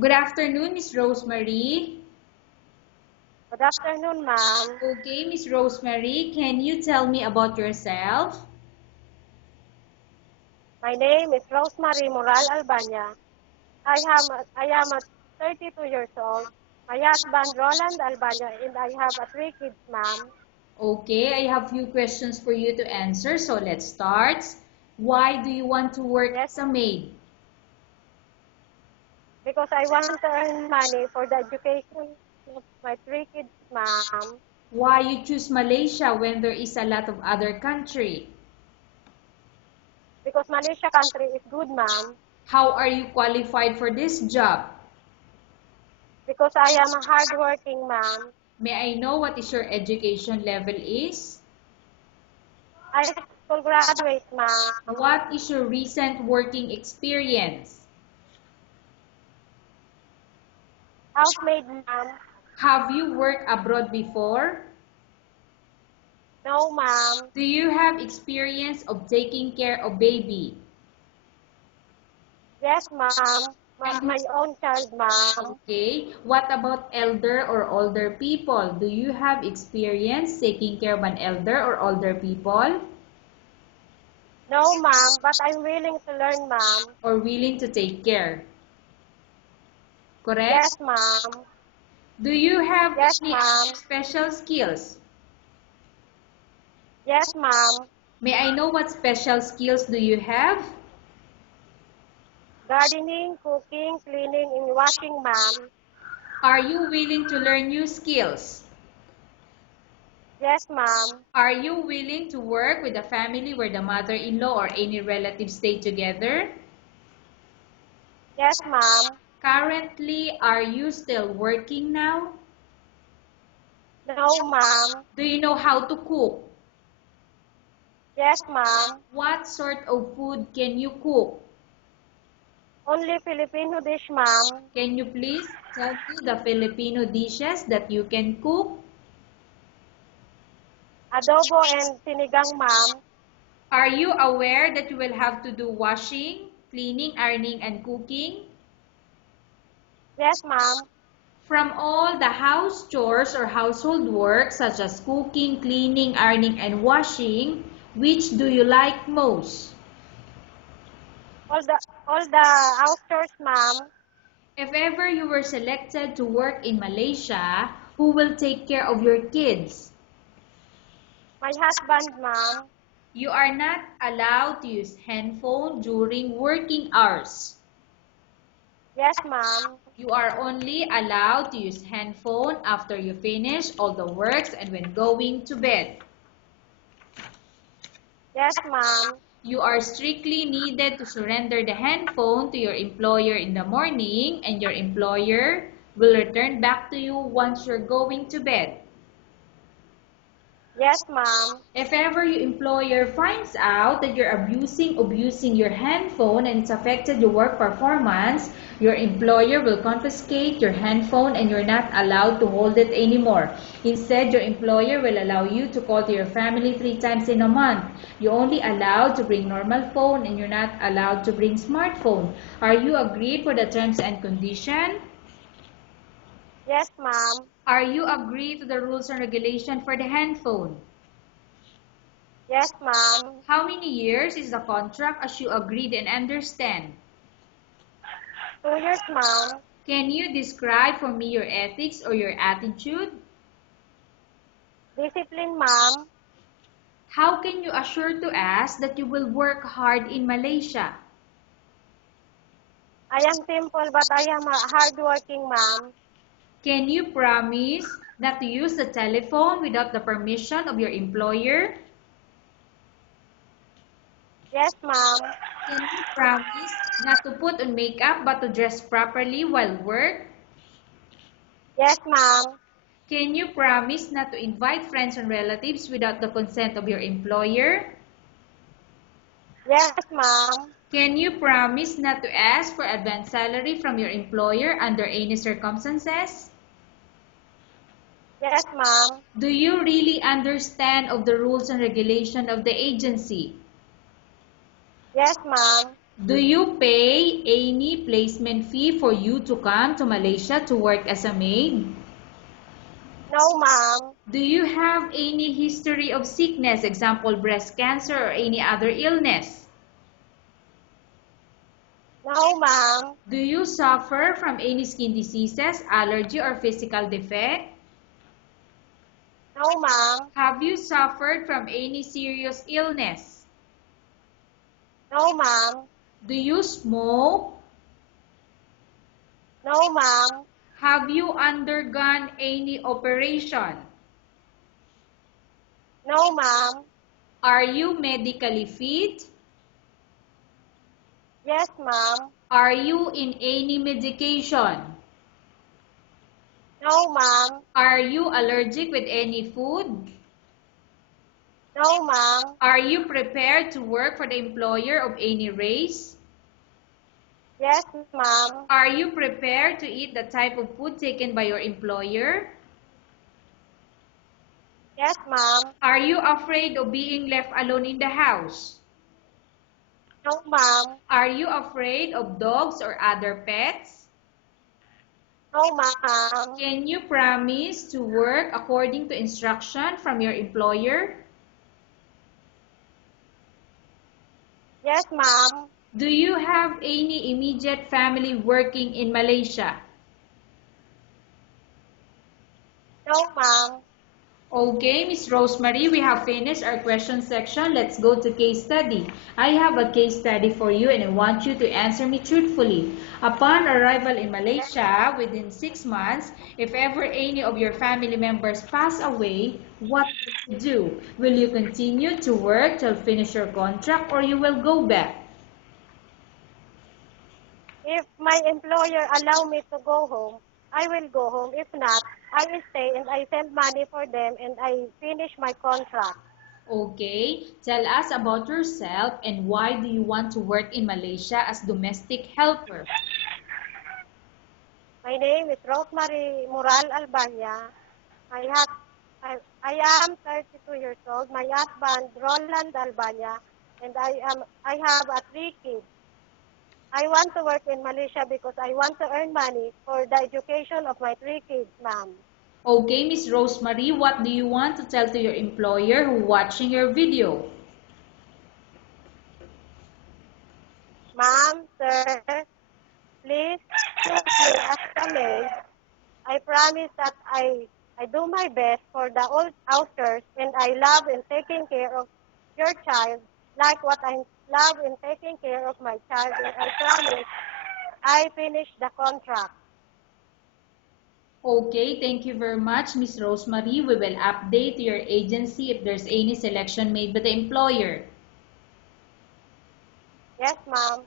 Good afternoon, Miss Rosemary. Good afternoon, ma'am. Okay, Miss Rosemary, can you tell me about yourself? My name is Rosemary Moral Albania. I am 32 years old. My husband Roland Albania and I have three kids, ma'am. Okay, I have few questions for you to answer, so let's start. Why do you want to work Yes, as a maid? because I want to earn money for the education of my three kids, ma'am. Why you choose Malaysia when there is a lot of other country? Because Malaysia country is good, ma'am. How are you qualified for this job? Because I am a hardworking, ma'am. May I know what is your education level is? I school graduate, ma'am. What is your recent working experience? Housemaid, ma'am. Have you worked abroad before? No, ma'am. Do you have experience of taking care of baby? Yes, ma'am. My own child, ma'am. Okay. What about elder or older people? Do you have experience taking care of an elder or older people? No, ma'am, but I'm willing to learn, ma'am. Or willing to take care? Correct? Yes, ma'am. Do you have Yes, any ma'am. other special skills? Yes, ma'am. May I know what special skills do you have? Gardening, cooking, cleaning, and washing, ma'am. Are you willing to learn new skills? Yes, ma'am. Are you willing to work with a family where the mother-in-law or any relatives stay together? Yes, ma'am. Currently, are you still working now? No, ma'am. Do you know how to cook? Yes, ma'am. What sort of food can you cook? Only Filipino dish, ma'am. Can you please tell me the Filipino dishes that you can cook? Adobo and sinigang, ma'am. Are you aware that you will have to do washing, cleaning, ironing, and cooking? Yes, ma'am. From all the house chores or household work such as cooking, cleaning, ironing, and washing, which do you like most? All the house chores, ma'am. If ever you were selected to work in Malaysia, who will take care of your kids? My husband, ma'am. You are not allowed to use handphone during working hours. Yes, ma'am. You are only allowed to use handphone after you finish all the works and when going to bed. Yes, ma'am. You are strictly needed to surrender the handphone to your employer in the morning and your employer will return back to you once you're going to bed. Yes, ma'am. If ever your employer finds out that you're abusing your handphone and it's affected your work performance, your employer will confiscate your handphone and you're not allowed to hold it anymore. Instead, your employer will allow you to call to your family 3 times in a month. You're only allowed to bring normal phone and you're not allowed to bring smartphone. Are you agreed for the terms and condition? Yes, ma'am. Are you agreed to the rules and regulation for the handphone? Yes, ma'am. How many years is the contract as you agreed and understand? 2 years, ma'am. Can you describe for me your ethics or your attitude? Discipline, ma'am. How can you assure to us that you will work hard in Malaysia? I am simple, but I am a hardworking, ma'am. Can you promise not to use the telephone without the permission of your employer? Yes, ma'am. Can you promise not to put on makeup but to dress properly while work? Yes, ma'am. Can you promise not to invite friends and relatives without the consent of your employer? Yes, ma'am. Can you promise not to ask for advance salary from your employer under any circumstances? Yes, ma'am. Do you really understand of the rules and regulation of the agency? Yes, ma'am. Do you pay any placement fee for you to come to Malaysia to work as a maid? No, ma'am. Do you have any history of sickness, example breast cancer or any other illness? No, ma'am. Do you suffer from any skin diseases, allergy or physical defect? No, ma'am. Have you suffered from any serious illness? No, ma'am. Do you smoke? No, ma'am. Have you undergone any operation? No, ma'am. Are you medically fit? Yes, ma'am. Are you in any medication? No, ma'am. Are you allergic with any food? No, ma'am. Are you prepared to work for the employer of any race? Yes, ma'am. Are you prepared to eat the type of food taken by your employer? Yes, ma'am. Are you afraid of being left alone in the house? No, ma'am. Are you afraid of dogs or other pets? No, ma'am. Can you promise to work according to instruction from your employer? Yes, ma'am. Do you have any immediate family working in Malaysia? No, ma'am. Okay, Miss Rosemary, we have finished our question section. Let's go to case study. I have a case study for you and I want you to answer me truthfully. Upon arrival in Malaysia, within 6 months, if ever any of your family members pass away, what will you do? Will you continue to work till finish your contract or you will go back? If my employer allow me to go home, I will go home. If not, I will stay and I send money for them and I finish my contract. Okay, tell us about yourself and why do you want to work in Malaysia as domestic helper? My name is Rosemary Moral Albania. I have I am 32 years old. My husband Roland Albania, and I have a 3 kids. I want to work in Malaysia because I want to earn money for the education of my 3 kids, ma'am. Okay, Miss Rosemary, what do you want to tell to your employer who watching your video? Ma'am, sir, please choose me as a maid. I promise that I do my best for the old outers and I love in taking care of your child like what I love in taking care of my child and I promise I finish the contract. Okay, thank you very much, Miss Rosemary. We will update your agency if there's any selection made by the employer. Yes, ma'am.